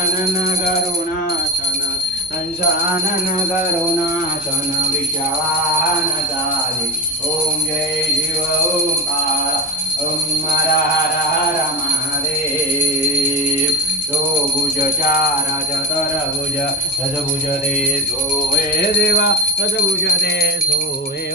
हंसानन करुणासन हंसानन करुणासन विषवाहन चाले ओम जय शिव ओंकार ओम हर हर हर महादेव तो भुज चार चतुर्भुज दशभुज दे सोहे देवा दशभुज दे सोहे